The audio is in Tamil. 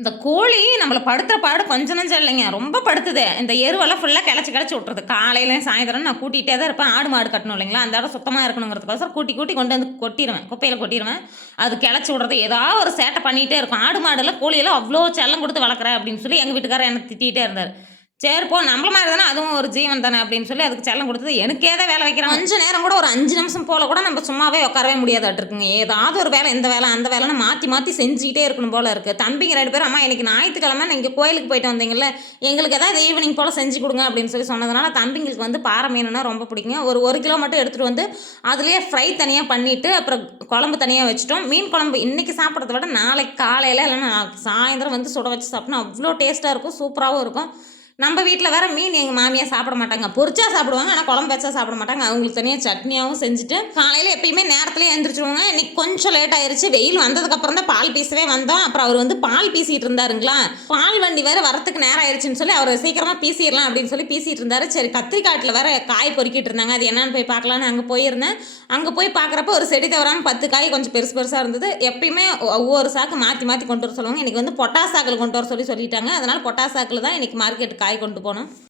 இந்த கோழி நம்மள படுத்துற பாடு கொஞ்சம் நஞ்சம் இல்லைங்க. ரொம்ப படுத்துது. இந்த எருவெல்லாம் ஃபுல்லா கெளச்சு கெளச்சு விட்டுருது. காலையிலயும் சாயந்தரம் நான் கூட்டிட்டே தான் இருப்பேன். ஆடு, மாடு கட்டணும் இல்லைங்களா? அந்த இடம் சுத்தமா இருக்கணுங்கிறதுக்கோசரம் கூட்டி கூட்டி கொண்டு வந்து கொட்டிருவேன். குப்பையில கொட்டிருவேன். அது கெளச்சு விடுறது, ஏதாவது ஒரு சேட்டை பண்ணிட்டே இருக்கும். ஆடு, மாடுலாம் கோழியெல்லாம் அவ்ளோ செல்லம் குடுத்து வளர்க்குற அப்படின்னு சொல்லி எங்க வீட்டுக்காரர் என்ன திட்டிட்டே இருந்தாரு. சரி போ நம்மள மாரி தானே அதுவும் ஒரு ஜீவன் தானே அப்படின்னு சொல்லி அதுக்கு செல்லம் குடுத்தது எனக்கே தான் வேலை வைக்கிறான். கொஞ்ச நேரம் கூட ஒரு 5 நிமிஷம் போல கூட நம்ம சும்மாவே உட்காரவே முடியாதாட்டுருக்குங்க. ஏதாவது ஒரு வேலை இந்த வேலை, அந்த வேலைன்னு மாத்தி மாத்தி செஞ்சுக்கிட்டே இருக்கணும் போல இருக்கு. தம்பிங்க 2 பேரும் அம்மா இன்னைக்கு ஞாயித்துக்கிழமை நீங்க கோயிலுக்கு போயிட்டு வந்தீங்கல்ல, எங்களுக்கு ஏதாவது ஈவினிங் போல செஞ்சு குடுங்க அப்படின்னு சொல்லி சொன்னதுனால தம்பிங்களுக்கு வந்து பாறை மீனுனா ரொம்ப பிடிக்குங்க. ஒரு 1 கிலோ மட்டும் எடுத்துட்டு வந்து அதிலேயே ஃப்ரை தனியா பண்ணிட்டு, அப்புறம் குழம்பு தனியா வச்சுட்டோம். மீன் குழம்பு இன்னைக்கு சாப்பிடுறத விட நாளைக்கு காலையில இல்லைன்னா நாளைக்கு சாயந்தரம் வந்து சுட வச்சு சாப்பிட்டோம்னா அவ்வளோ டேஸ்ட்டா இருக்கும். சூப்பராவும் இருக்கும். நம்ம வீட்ல வேற மீன் எங்க மாமியார் சாப்பிட மாட்டாங்க. பொரிச்சா சாப்பிடுவாங்க. ஆனா குழம்பு வச்சா சாப்பிட மாட்டாங்க. அவங்களுக்கு தனியா சட்னியாவும் செஞ்சுட்டு, காலையில எப்பயுமே நேரத்திலேயே எந்திரிச்சுருவோங்க. இன்னைக்கு கொஞ்சம் லேட் ஆயிருச்சு. வெயில் வந்ததுக்கப்புறம் தான் பால் பீசவே வந்தோம். அப்புறம் அவர் வந்து பால் பீசிட்டு இருந்தாருங்களா, பால் வண்டி வேற வரத்துக்கு நேரம் ஆயிருச்சுன்னு சொல்லி அவர் சீக்கிரமா பீசிறலாம் அப்படின்னு சொல்லி பீசிட்டு இருந்தாரு. சரி கத்திரிக்காட்டுல வேற காய் பொறுக்கிட்டு இருந்தாங்க. அது என்னன்னு போய் பார்க்கலான்னு அங்க போயிருந்தேன். அங்க போய் பார்க்குறப்ப ஒரு செடி தவறாம 10 காய் கொஞ்சம் பெருசு பெருசா இருந்தது. எப்பயுமே ஒவ்வொரு சாக்கு மாத்தி மாத்தி கொண்டு வர சொல்லுவாங்க. இன்னைக்கு வந்து பொட்டாஸ் சாக்குல கொண்டு வர சொல்லிட்டாங்க. அதனால பொட்டாஸ் சாக்குல தான் இன்னைக்கு மார்க்கெட்டுக்கு காய் கொண்டு போனோம்.